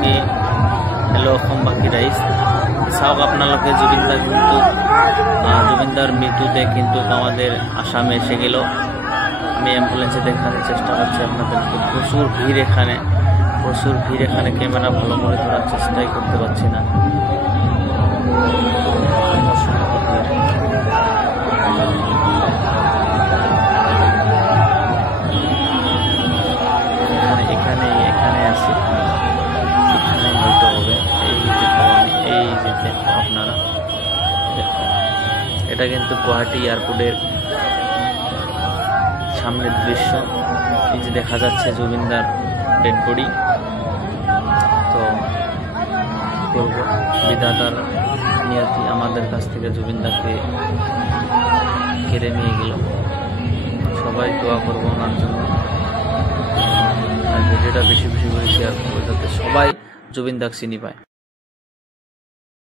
কি হ্যালো অসমবাসী রাইজ চাওক আপনালোকে জুবিনদার মৃত্যুতে কিন্তু আমাদের আসামে এসে গেল। আমি অ্যাম্বুলেন্সে দেখানোর চেষ্টা করছি আপনাদেরকে। প্রচুর ভিড় এখানে ক্যামেরা ভালো করে ধরার চেষ্টাই করতে পারছি না। এখানে আছি, এখানে হয়তো হবে। এই যে দেখো আপনারা, দেখো এটা কিন্তু গুয়াহাটি এয়ারপোর্টের সামনের দৃশ্য। এই যে দেখা যাচ্ছে জুবিনদার ডেড বডি। তো বলবো বিধাতার নিয়তি আমাদের কাছ থেকে জুবিনদাকে কেড়ে নিয়ে গেল। সবাই দোয়া করবো ওনার জন্য, আর ভিডিওটা বেশি বেশি করে শেয়ার করবো যাতে সবাই জুবিনদাকে চিনি পায়।